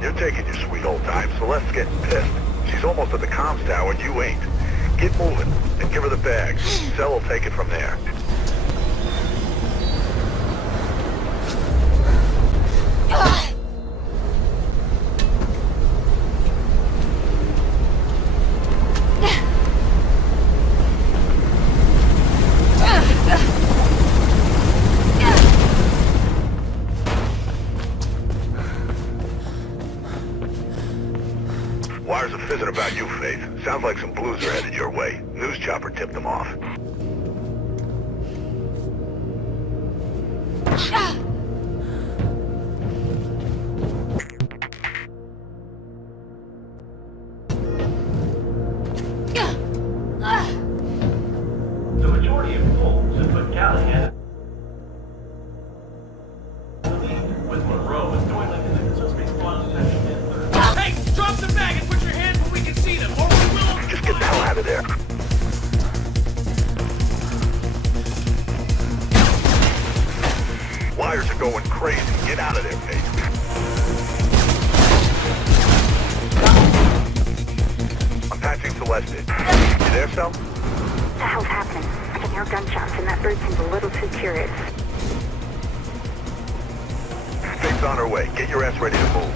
You're taking your sweet old time, Celeste's getting pissed. She's almost at the comms tower and you ain't. Get moving and give her the bag. Cell will take it from there. Wires are fizzing about you, Faith. Sounds like some blues are headed your way. News chopper tipped them off. The majority of polls have put Callahan in the lead, with Monroe and Doyle in the suspect's final session in third. Hey, drop the bag and put your hands where we can see them, or we will... Just get the hell out of there. Wires are going crazy. Get out of there, Faith. I'm patching Celeste in. You there, Cel? What the hell's happening? I can hear gunshots and that bird seems a little too curious. Faith's on her way. Get your ass ready to move.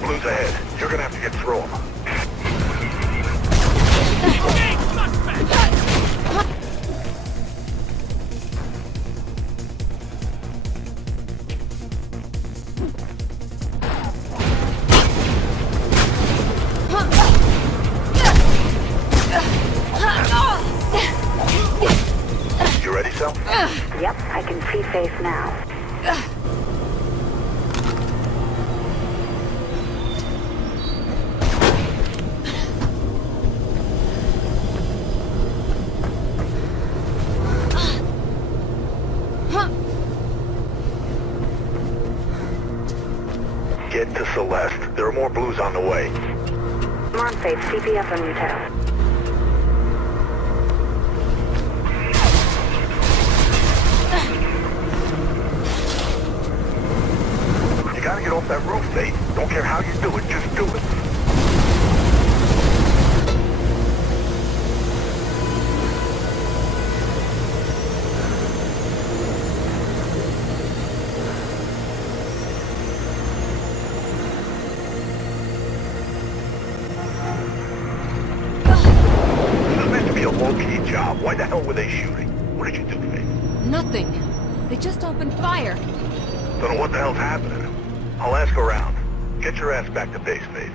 Blues ahead. You're gonna have to get through them. You ready, Cel? Yep, I can see Faith now. Get to Celeste. There are more blues on the way. Come on, Faith, CPS on your tail. You gotta get off that roof, Faith. Don't care how you do it, just do it. This is meant to be a low-key job. Why the hell were they shooting? What did you do, Faith? Nothing. They just opened fire. Don't know what the hell's happening. I'll ask around. Get your ass back to base, Faith.